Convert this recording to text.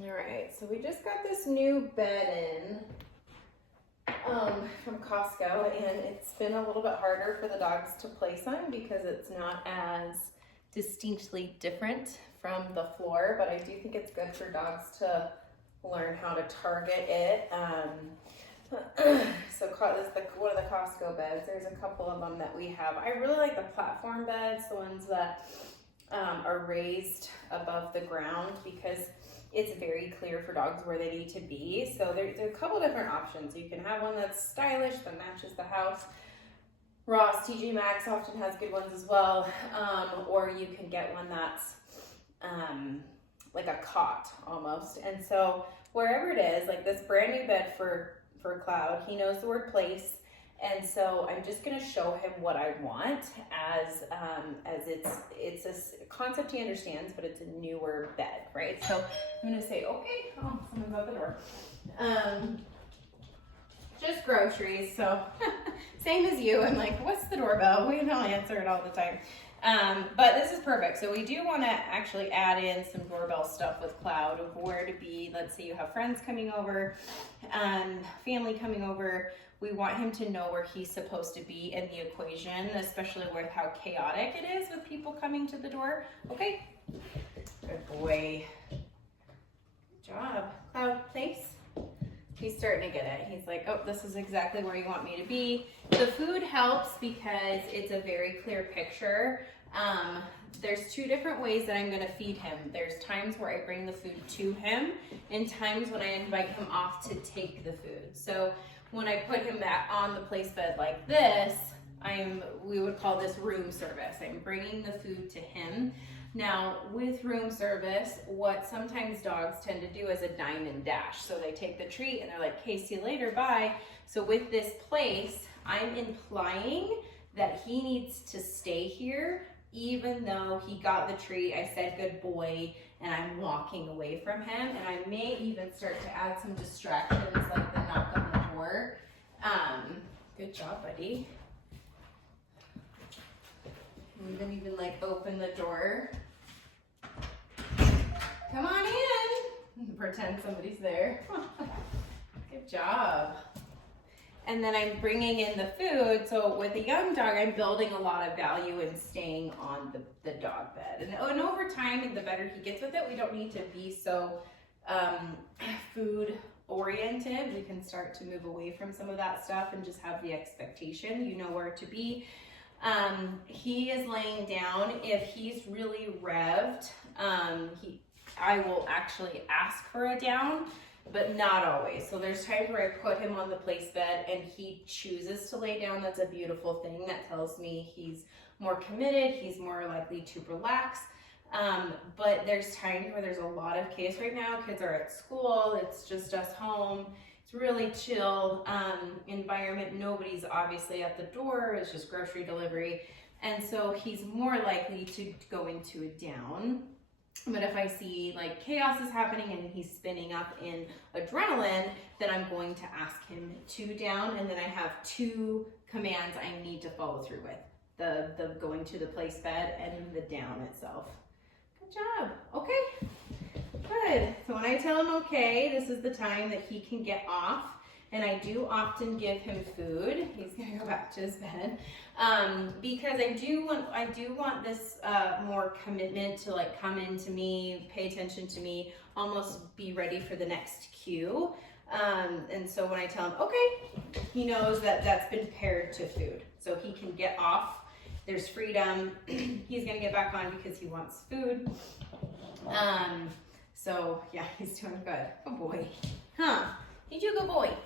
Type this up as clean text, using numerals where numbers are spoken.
All right, so we just got this new bed in from Costco, and it's been a little bit harder for the dogs to place on because it's not as distinctly different from the floor, but I do think it's good for dogs to learn how to target it. So this is one of the Costco beds. There's a couple of them that we have. I really like the platform beds, the ones that are raised above the ground, because it's very clear for dogs where they need to be. So there's a couple different options. You can have one that's stylish, that matches the house. Ross, TJ Maxx often has good ones as well. Or you can get one that's like a cot almost. And so wherever it is, like this brand new bed for Cloud, he knows the word place. And so I'm just gonna show him what I want as it's a concept he understands, but it's a newer bed, right? So I'm gonna say, okay, oh, someone's at the door. Just groceries, so same as you. I'm like, what's the doorbell? We don't answer it all the time. But this is perfect. So we do want to actually add in some doorbell stuff with Cloud of where to be. Let's say you have friends coming over, family coming over. We want him to know where he's supposed to be in the equation, especially with how chaotic it is with people coming to the door. Okay, good boy. Good job. Cloud, place. He's starting to get it. He's like, oh, this is exactly where you want me to be. The food helps because it's a very clear picture. There's two different ways that I'm gonna feed him. There's times where I bring the food to him and times when I invite him off to take the food. So when I put him back on the place bed like this, we would call this room service. I'm bringing the food to him. Now, with room service, what sometimes dogs tend to do is a dine and dash. So they take the treat and they're like, okay, see you later, bye. So with this place, I'm implying that he needs to stay here, even though he got the treat, I said good boy, and I'm walking away from him. And I may even start to add some distractions like the knock on the door. Good job, buddy. Even like open the door. Come on in. Pretend somebody's there. Good job. And then I'm bringing in the food. So with a young dog, I'm building a lot of value in staying on the dog bed. And over time, the better he gets with it, we don't need to be so food oriented. We can start to move away from some of that stuff and just have the expectation, you know where to be. He is laying down. If he's really revved, I will actually ask for a down, but not always. So there's times where I put him on the place bed and he chooses to lay down. That's a beautiful thing. That tells me he's more committed. He's more likely to relax. But there's times where there's a lot of chaos right now. Kids are at school. It's just us home. It's really chill environment. Nobody's obviously at the door. It's just grocery delivery. And so he's more likely to go into a down. But if I see like chaos is happening and he's spinning up in adrenaline, then I'm going to ask him to down. And then I have two commands I need to follow through with. The going to the place bed and the down itself. Good job. Okay. Good. So when I tell him okay, this is the time that he can get off, and I do often give him food. He's gonna go back to his bed because I do want this more commitment to like come into me, pay attention to me, almost be ready for the next cue. And so when I tell him okay, he knows that that's been paired to food, so he can get off. There's freedom. He's gonna get back on because he wants food. So yeah, he's doing good. Good boy. Huh? You do good boy.